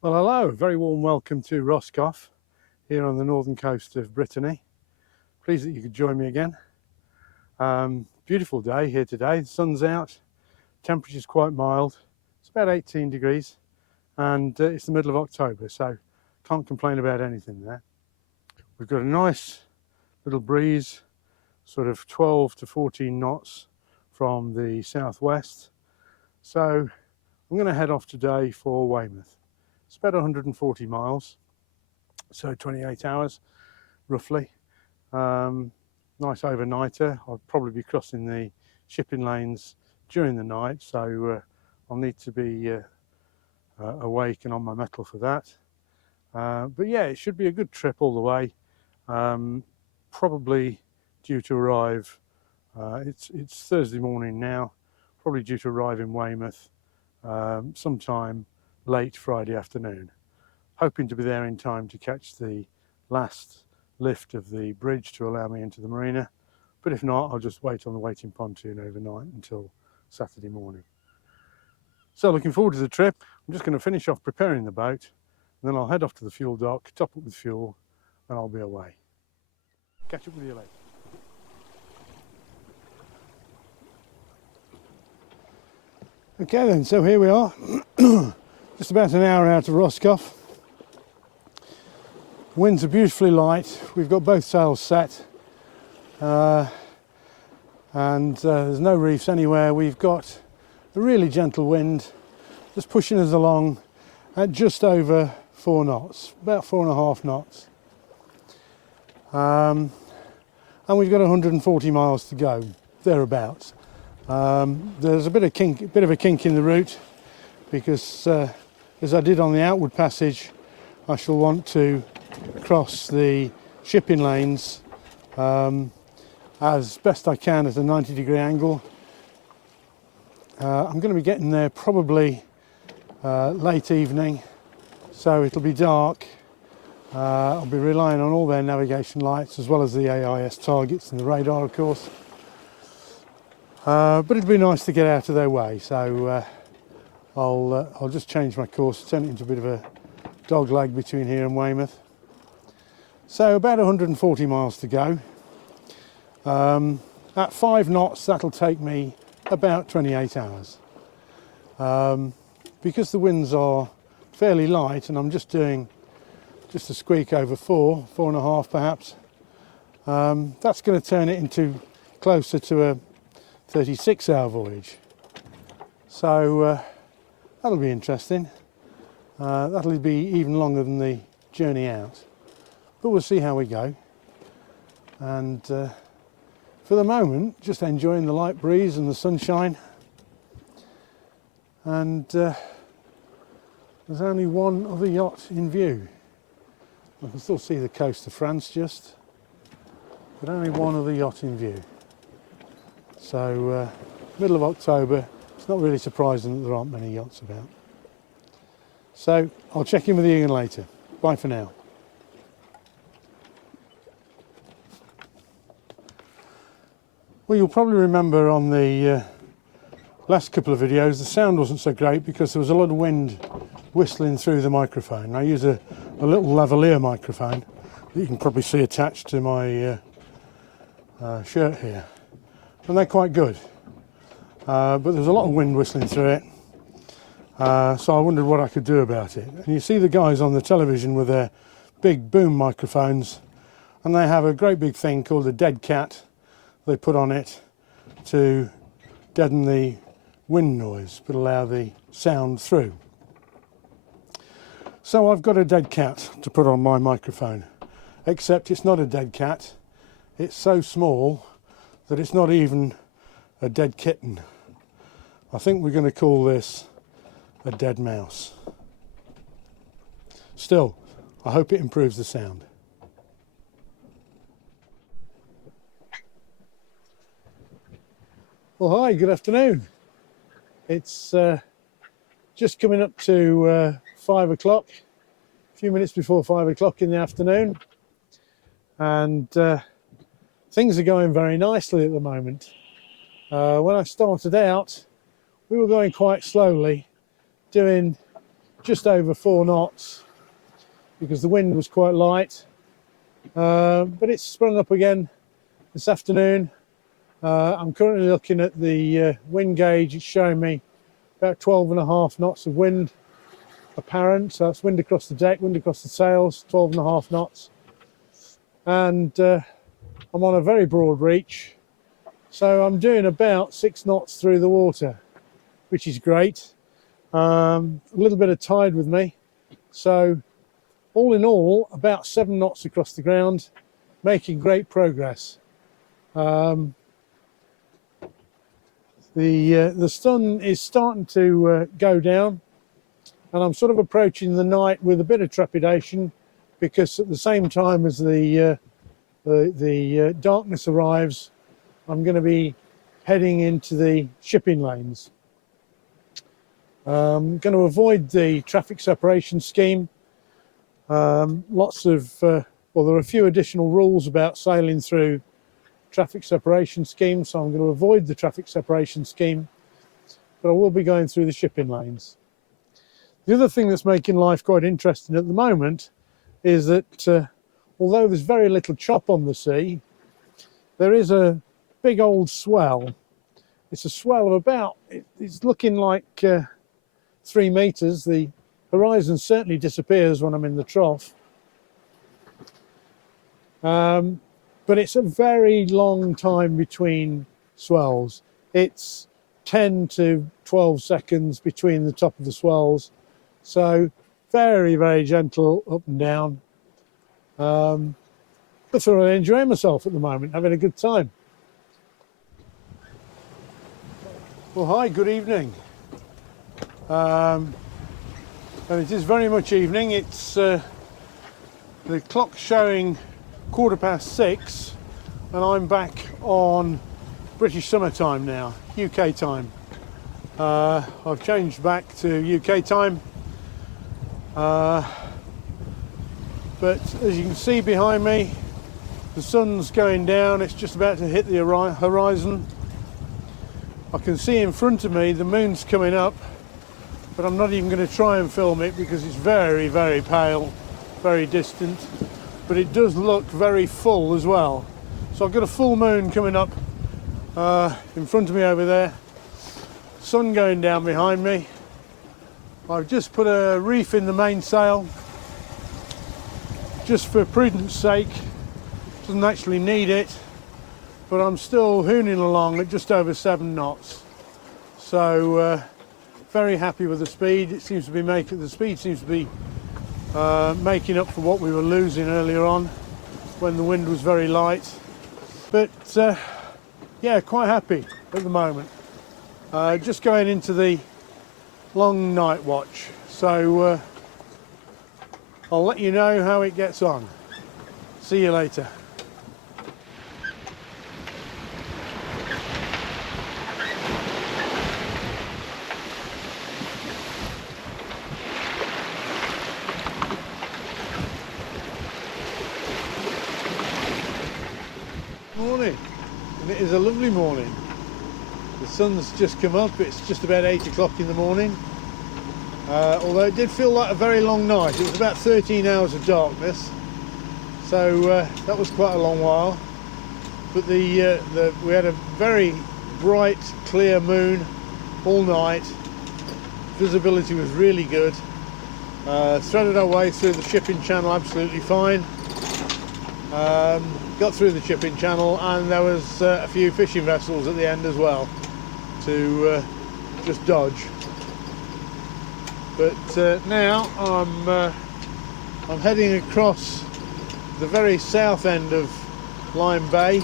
Well, hello, very warm welcome to Roscoff here on the northern coast of Brittany. Pleased that you could join me again. Beautiful day here today, the sun's out, temperature's quite mild, it's about 18 degrees and it's the middle of October, so can't complain about anything there. We've got a nice little breeze, sort of 12 to 14 knots from the southwest, so I'm going to head off today for Weymouth. It's about 140 miles, so 28 hours roughly. Nice overnighter. I'll probably be crossing the shipping lanes during the night, so I'll need to be awake and on my mettle for that. But yeah, it should be a good trip all the way. Probably due to arrive, it's Thursday morning now, probably due to arrive in Weymouth sometime late Friday afternoon. Hoping to be there in time to catch the last lift of the bridge to allow me into the marina, but if not, I'll just wait on the waiting pontoon overnight until Saturday morning. So looking forward to the trip. I'm just going to finish off preparing the boat and then I'll head off to the fuel dock, top up with fuel, and I'll be away. Catch up with you later. Okay then, so here we are, just about an hour out of Roscoff. Winds are beautifully light, we've got both sails set, and there's no reefs anywhere. We've got a really gentle wind, just pushing us along at just over 4 knots, about 4.5 knots. And we've got 140 miles to go, thereabouts. There's a bit of a kink in the route because, as I did on the outward passage, I shall want to cross the shipping lanes as best I can at a 90-degree angle. I'm going to be getting there probably late evening, so it'll be dark. I'll be relying on all their navigation lights as well as the AIS targets and the radar, of course. But it'd be nice to get out of their way, so I'll just change my course, turn it into a bit of a dog leg between here and Weymouth. So about 140 miles to go. At 5 knots, that'll take me about 28 hours. Because the winds are fairly light and I'm just doing just a squeak over 4.5 perhaps, that's going to turn it into closer to a 36-hour voyage. So that'll be interesting. That'll be even longer than the journey out. But we'll see how we go. And for the moment, just enjoying the light breeze and the sunshine. And there's only one other yacht in view. I can still see the coast of France just, but only one other yacht in view. So middle of October, it's not really surprising that there aren't many yachts about. So I'll check in with you again later. Bye for now. Well, you'll probably remember on the last couple of videos the sound wasn't so great because there was a lot of wind whistling through the microphone. I use a little lavalier microphone that you can probably see attached to my shirt here, and they're quite good, but there's a lot of wind whistling through it, so I wondered what I could do about it. And you see the guys on the television with their big boom microphones, and they have a great big thing called a dead cat they put on it to deaden the wind noise but allow the sound through. So I've got a dead cat to put on my microphone, except it's not a dead cat. It's so small that it's not even a dead kitten. I think we're going to call this a dead mouse. Still, I hope it improves the sound. Well, hi, good afternoon. It's just coming up to 5 o'clock, a few minutes before 5 o'clock in the afternoon, and things are going very nicely at the moment. When I started out, we were going quite slowly, doing just over 4 knots because the wind was quite light. But it's sprung up again this afternoon. I'm currently looking at the wind gauge. It's showing me about 12.5 knots of wind apparent. So that's wind across the deck, wind across the sails, 12.5 knots. And I'm on a very broad reach. So I'm doing about 6 knots through the water, which is great. A little bit of tide with me. So all in all, about 7 knots across the ground, making great progress. The sun is starting to go down, and I'm sort of approaching the night with a bit of trepidation, because at the same time as the darkness arrives, I'm going to be heading into the shipping lanes. I'm going to avoid the traffic separation scheme. Well, there are a few additional rules about sailing through traffic separation scheme, so I'm going to avoid the traffic separation scheme, but I will be going through the shipping lanes. The other thing that's making life quite interesting at the moment is that although there's very little chop on the sea, there is a big old swell. It's a swell of about, it's looking like 3 meters. The horizon certainly disappears when I'm in the trough. But it's a very long time between swells. It's 10 to 12 seconds between the top of the swells. So very, very gentle up and down. But thoroughly enjoying myself at the moment, having a good time. Well, hi, good evening. And it is very much evening. It's the clock showing 6:15, and I'm back on British summertime now, UK time. I've changed back to UK time, but as you can see behind me, the sun's going down. It's just about to hit the horizon. I can see in front of me the moon's coming up, but I'm not even going to try and film it because it's very, very pale, very distant. But it does look very full as well. So I've got a full moon coming up in front of me over there. Sun going down behind me. I've just put a reef in the mainsail, just for prudence sake. Doesn't actually need it, but I'm still hooning along at just over 7 knots. So very happy with the speed. It seems to be making up for what we were losing earlier on when the wind was very light. But yeah, quite happy at the moment. Just going into the long night watch, so I'll let you know how it gets on. See you later. Morning, and it is a lovely morning. The sun's just come up. It's just about 8 o'clock in the morning, although it did feel like a very long night. It was about 13 hours of darkness, so that was quite a long while. But we had a very bright, clear moon all night. Visibility was really good. Threaded our way through the shipping channel absolutely fine. Got through the shipping channel, and there was a few fishing vessels at the end as well to just dodge. But now I'm heading across the very south end of Lyme Bay,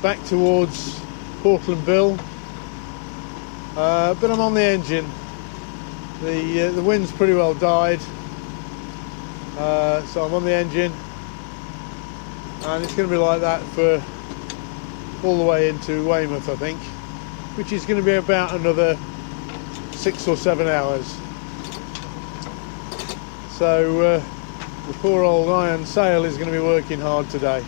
back towards Portland Bill. But I'm on the engine. The wind's pretty well died, so I'm on the engine. And it's going to be like that for all the way into Weymouth, I think, which is going to be about another 6 or 7 hours. So the poor old iron sail is going to be working hard today.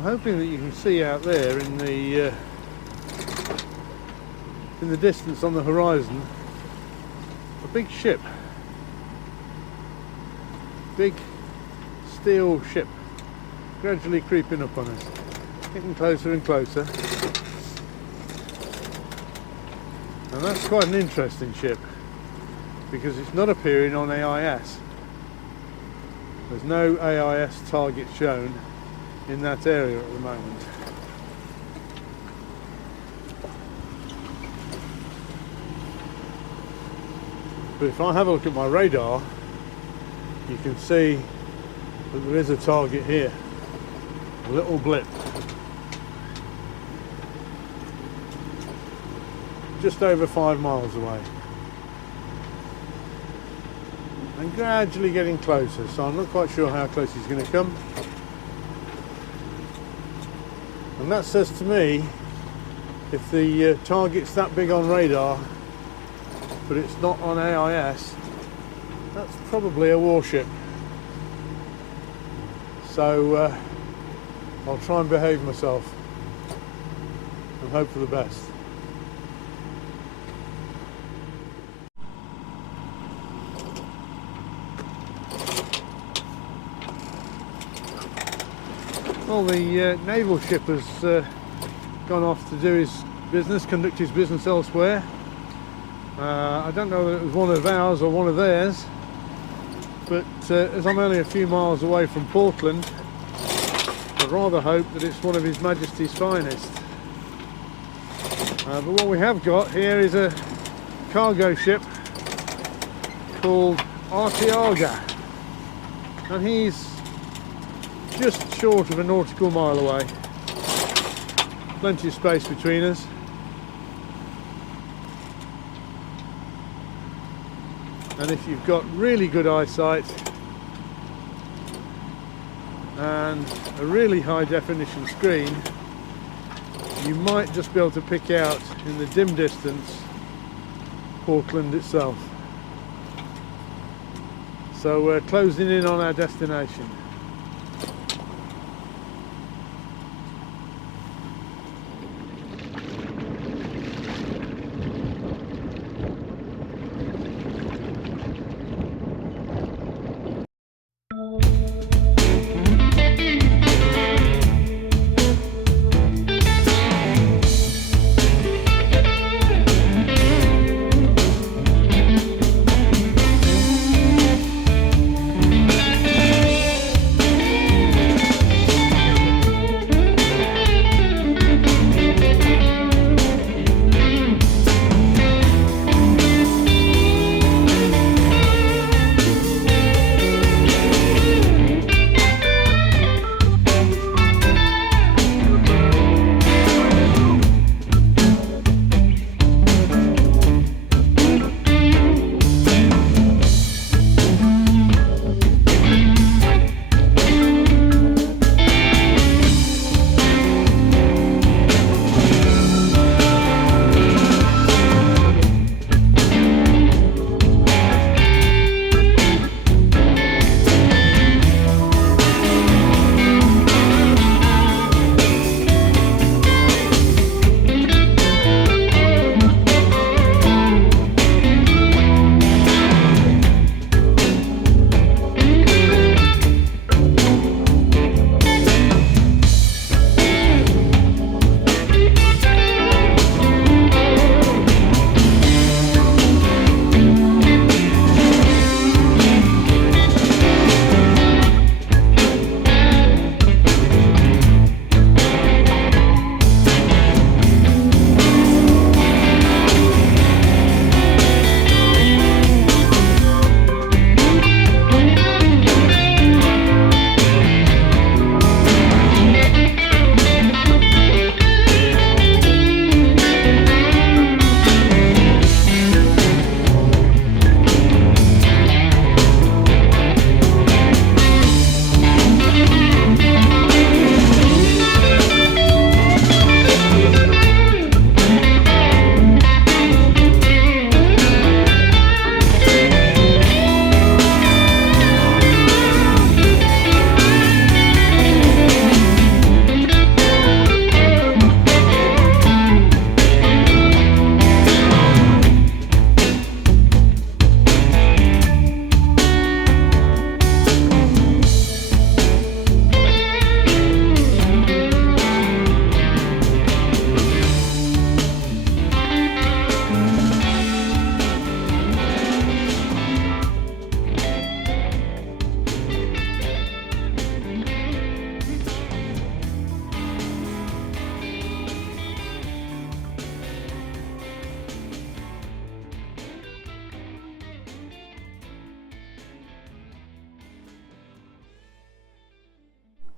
I'm hoping that you can see out there in the distance on the horizon a big ship, big steel ship, gradually creeping up on us, getting closer and closer. And that's quite an interesting ship because it's not appearing on AIS. There's no AIS target shown in that area at the moment. But if I have a look at my radar, you can see that there is a target here, a little blip, just over 5 miles away, and gradually getting closer, so I'm not quite sure how close he's going to come. And that says to me, if the target's that big on radar but it's not on AIS, that's probably a warship. So I'll try and behave myself and hope for the best. Well, the naval ship has gone off to do his business, conduct his business elsewhere. I don't know that it was one of ours or one of theirs, but as I'm only a few miles away from Portland, I rather hope that it's one of His Majesty's finest. But what we have got here is a cargo ship called Arteaga, and he's just short of a nautical mile away. Plenty of space between us. And if you've got really good eyesight and a really high definition screen, you might just be able to pick out in the dim distance Portland itself. So we're closing in on our destination.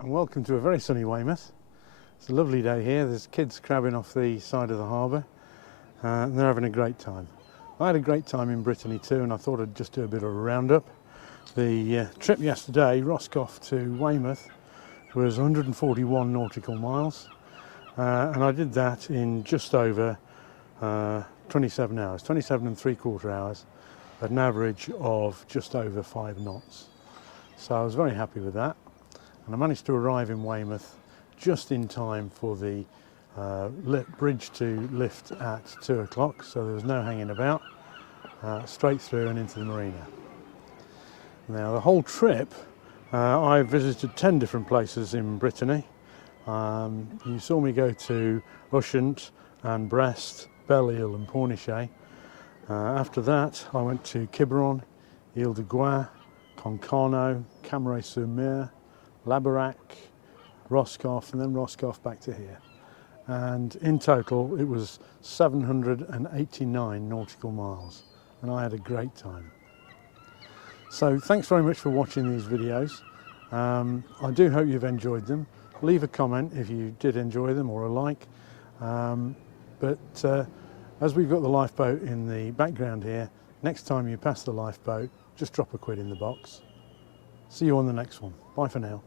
And welcome to a very sunny Weymouth. It's a lovely day here. There's kids crabbing off the side of the harbour and they're having a great time. I had a great time in Brittany too, and I thought I'd just do a bit of a roundup. The trip yesterday, Roscoff to Weymouth, was 141 nautical miles and I did that in just over 27 hours, 27 and 3/4 hours at an average of just over 5 knots. So I was very happy with that, and I managed to arrive in Weymouth just in time for the bridge to lift at 2 o'clock, so there was no hanging about, straight through and into the marina. Now the whole trip I visited 10 different places in Brittany. You saw me go to Ushant and Brest, Belle-Île and Pornichet. After that I went to Quiberon, Ile de Goix, Concarneau, Camaret-sur-Mer, Labarac, Roscoff, and then Roscoff back to here. And in total it was 789 nautical miles, and I had a great time. So thanks very much for watching these videos. I do hope you've enjoyed them. Leave a comment if you did enjoy them, or a like. As we've got the lifeboat in the background here, next time you pass the lifeboat, just drop a quid in the box. See you on the next one. Bye for now.